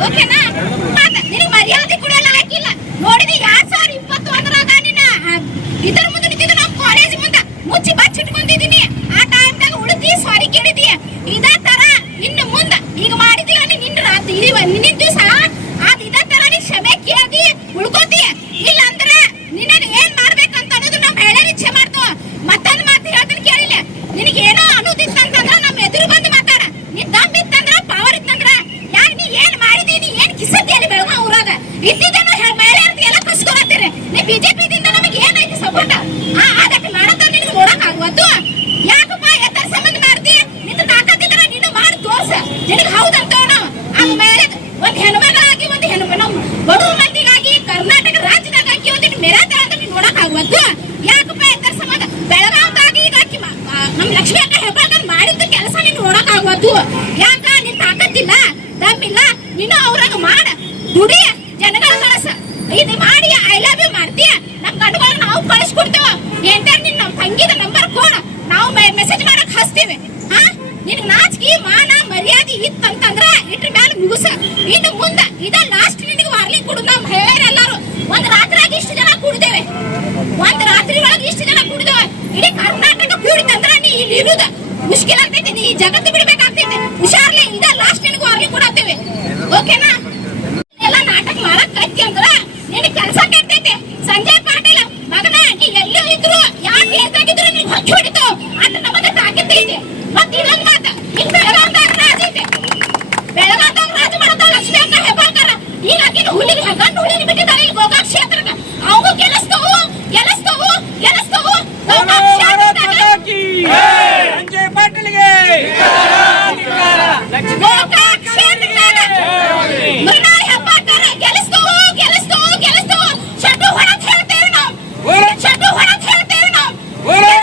ಓಕೆನಾ? ನಿನಗೆ ಮರ್ಯಾದೆ ಕೂಡ ಹಾಕಿಲ್ಲ. ನೋಡಿದ್ರೆ ಎರಡ್ ಸಾವಿರ ಇಪ್ಪತ್ತು ಒಂದರಾಗ ನಿನ್ನ ಇದ್ರ ಇದ್ದಿದ್ದನ್ನು ಮಹಿಳೆಯರ್ಗೆ ಎಲ್ಲ ಕಸ್ಕೊಳತ್ತೀರಿ ನೀ ಬಿಜೆಪಿದಿಂದ ನಮಗೆ ಏನೈತಿ ಸಪೋರ್ಟ್ ಆ ಅದಕ್ಕೆ ಮಾಡತ್ತ ನಿನಗೆ ನೋಡಕ್ ಆಗ್ವತ್ತು ಯಾಕಪ್ಪ ಎತ್ತರ ಸಂಬಂಧ ಮಾಡ್ತಿ? ನಿನ್ನ ತಾಕತ್ತಿದ್ರೆ ನೀನು ಮಾಡಿ ತೋರ್ಸ. ನಿನಗೆ ಹೌದಂತ ಅದು ಮೇಲೆ ಒಂದು ಹೆಣ್ಮಗಳಾಗಿ ಒಂದ್ ಹೆಣ್ಣು ನಾವು ಬಡವ ಮಂದಿಗಾಗಿ ಕರ್ನಾಟಕ ರಾಜ್ಯದಾಗ ಹಾಕಿ ಒಂದು ಮೆರಾತ ಅಂತ ನೀನು ನೋಡಕ್ ಆಗ್ವತ್ತು ಯಾಕಪ್ಪ ಎತ್ತರ ಸಂಬಂಧ? ಬೆಳಗಾವ್ದಾಗಿ ಈಗ ಆಕಿ ಮ- ಆ, ನಮ್ ಲಕ್ಷ್ಮಿ ಅಕ್ಕ ಹೆಬ್ಬಾಳ್ಕರ್ ಮಾಡಿದ್ದ ಕೆಲಸ ನೀನು ನೋಡಕ್ ಆಗ್ವತ್ತು ಯಾಕ? ನಿನ್ ತಾಕತ್ತಿಲ್ಲ ತಮ್ಮಿಲ್ಲ ನೀನು ಅವ್ರಾಗ ಮಾಡ. ದುಡಿ. ಇದು ಮಾಡಿ ಐ ಲವ್ ಯು ಮಾಡ್ತೀಯ? ನಮ್ ಗಂಡುಗಳ ನಾವು ಕಳಿಸ್ಕೊಡ್ತೇವ. ಎಂತ ನಿನ್ ನಮ್ ತಂಗಿದ ನಂಬರ್ ಕೊಡ. ನಾವು ಮೆಸೇಜ್ ಮಾಡಕ್ ಹಚ್ತೀವಿ. ಹಾ ನಿನ್ ನಾಚಿಕೆ, ಮಾನ, ಮರ್ಯಾದೆ ಇತ್ತಂತಂದ್ರ ಇಟ್ರ ಮ್ಯಾಲ ಮುಗುಸ. ಇನ್ನು ಮುಂದ ಇದ ಲಾಸ್ಟ್ ನಿನಗೆ ವಾರ್ನಿಂಗ್ ಕೊಡು. ನಾವು ಎಲ್ಲಾರು, ಒಂದ್ ರಾತ್ರಿಯಾಗಿ ಇಷ್ಟು ಜನ ಕುಡ್ದೇವೆ. ಒಂದ್ ರಾತ್ರಿ ಒಳಗೆ ಇಷ್ಟು ಜನ ಕುಡ್ದೇವೆ. ಇಡೀ ಕರ್ನಾಟಕ ಕುಡಿತಂದ್ರ ನೀ ಇಲ್ಲಿ ಇರುದ. ಮುಷ್ಕಿಲ್ ಆಗ್ತೈತಿ, ನೀ ಜಗತ್ತು ಬಿಡ್ಬೇಕಾಗ್ತೈತಿ. ಹುಷಾರ್ಲಿ ಇದ ಲಾಸ್ಟ್ ನಿನಗೆ ವಾರ್ನಿಂಗ್ ಕೊಡತ್ತೇವೆ. ಓಕೆನಾ Pati lang kata! Hindi lang kata!